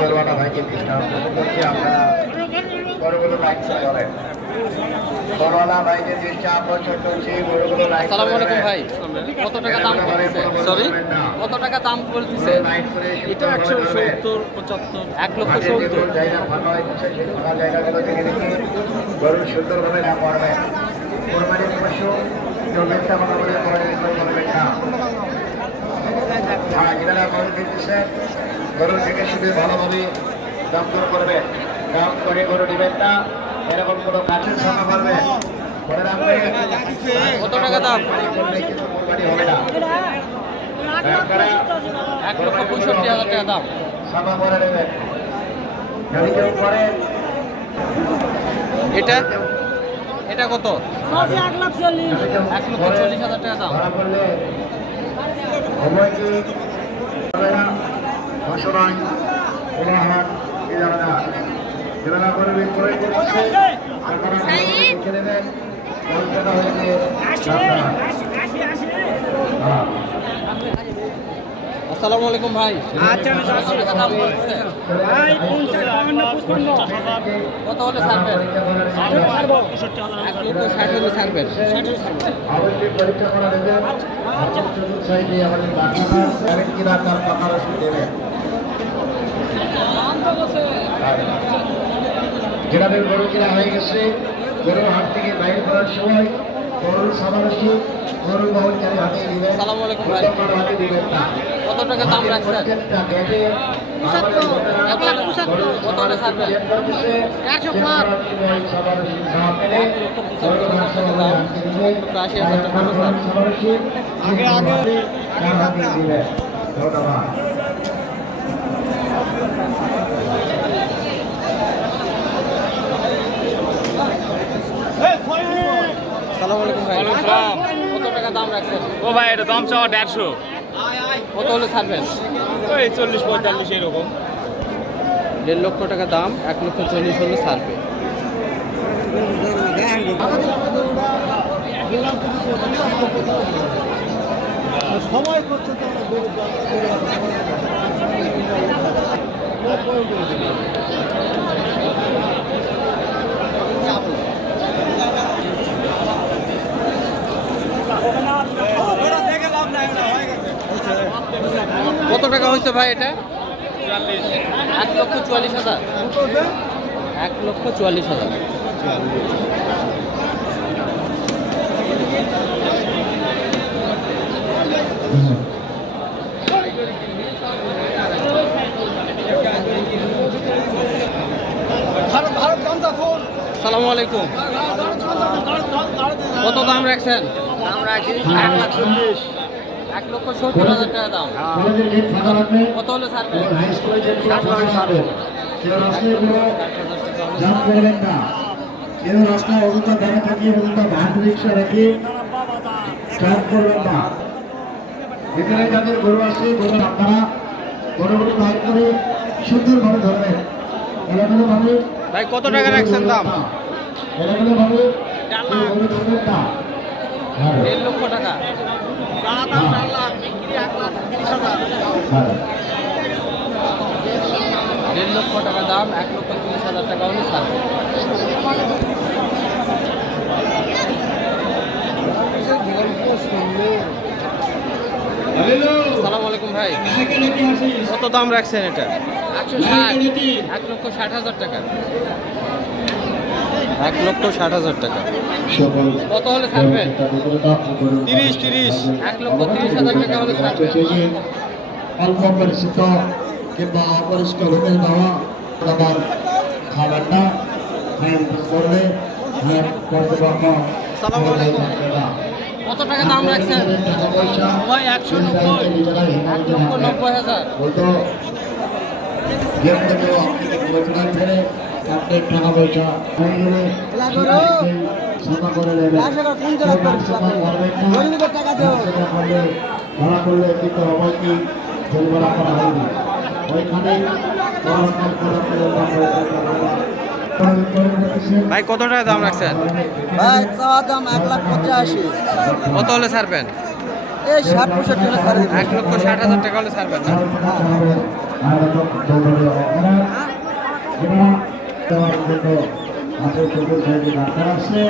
গরুয়ালা ভাইকে ডিসকাউন্ট করছি আপনারা গরুগুলো লাইন চলে গরুয়ালা ভাইকে যে চাপ চলছে গরুগুলো লাইন আসসালামু আলাইকুম ভাই। কত টাকা দাম বলতেছে সরি কত টাকা দাম বলতেছে এটা একশো সত্তর পঁচাত্তর। এক লক্ষ সত্তর। জায়গা ফাঁকা হয়ে গেছে জায়গাগুলো থেকে দেখে গরু সুন্দরভাবে না কোরবানির পশু করবেন না। হ্যাঁ গরু থেকে শুধু ভালোভাবে দাম দর করবে। দাম করে গরু নেবেন না এরকম কোনো কাছের সঙ্গে করবে মনে কত টাকা দাম? কোরবানি হবে না। এক লক্ষ পঁয়ষট্টি হাজার টাকা দাম। সামা করে নেবেন। যদি কেউ করে এটা? এটা কত? এক লক্ষ চল্লিশ হাজার টাকা দাম ধরা পড়লে সময় কি হবে না ঘোষণায় কোলাহাট এ যাবে করে বিক্রয় করছে কলকাতা হয়েছে হ্যাঁ আসসালামু আলাইকুম ভাই আচ্ছা, ভাই কত হলে ছাড়বেন এক লক্ষ ষাট হলে ছাড়বেন পরীক্ষা করা দেবে বাচ্চারা সেভেন কিনা হয়ে গেছে। গরু হাট থেকে বাইরে করার সময় গরুর সামারসি গরু বহুচারী হাতে দিবেন হাতে না। কত টাকা দাম রাখছেন? গেটে এক লাখ পঁচাত্তর। কত হলে ছাড়বেন? একশো পাঁচ। আগে আগে। ধন্যবাদ আসসালামু ভাই কত টাকা দাম রাখছেন? ও ভাই এটা দাম চাওয়া দেড়শো। কত হলে ছাড়বেন? ওই চল্লিশ পঁয়তাল্লিশ এরকম। দেড় লক্ষ টাকা দাম এক লক্ষ চল্লিশ হলে ছাড়বে। কত টাকা হয়েছে ভাই এটা এক লক্ষ চুয়াল্লিশ হাজার এক লক্ষ চুয়াল্লিশ হাজার সালামু আলাইকুম কত দাম রাখছেন এক লাখ চল্লিশ এক লক্ষ সত্তর হাজার টাকা দাম। রাখবে কত হলে ছাড়বেন এবং হাই স্কুলের গেট ফাঁকা রাখবে কেউ রাস্তায় কোনো জাম করবেন না। কেউ রাস্তায় অযথা দাঁড়িয়ে থাকিয়ে অযথা ভাট রিক্সা রেখে স্টার্ট করবেন না। এখানে যাদের গরু আপনারা গরুগুলো ভাগ করে সুন্দরভাবে ধরবেন। এলাকাগুলো ভাবে ভাই কত টাকা রাখছেন দাম? এলাকাগুলো গরু ধরবেন না। হ্যাঁ। দেড় লক্ষ টাকা। হ্যাঁ দেড় লক্ষ টাকা দাম এক লক্ষ তিরিশ হাজার টাকা হলে ছাড়বে। সালাম আলাইকুম ভাই। কত দাম রাখছেন এটা? একশো ষাট। এক লক্ষ ষাট হাজার টাকা। এক লক্ষ ষাট হাজার টাকা। কত হলে ছাড়বেন তিরিশ তিরিশ। এক লক্ষ তিরিশ হাজার টাকা হলে ছাড়বেন অল্প পরিচিত কিংবা অপরিষ্কার হোটেল দেওয়া আবার খাবার না করলে হ্যাঁ কর্তৃপক্ষ কত টাকা দাম রাখছেন? ভাই একশো নব্বই। এক লক্ষ নব্বই হাজার। টাকা পয়সা সাদা করে করলে ধরা করলে কিন্তু জরিমানা করা হয়নি ওইখানে ভাই কত টাকা দাম রাখছেন? ভাই চাওয়া দাম এক লাখ পঁচাশি। কত হলে ছাড়বেন? এই ষাট পঁয়ষট্টি হলে ছাড়ে এক লক্ষ ষাট হাজার টাকা হলে ছাড়বেন না। দেওয়ার জন্য চতুর সাহেবের ডাক্তার আসছে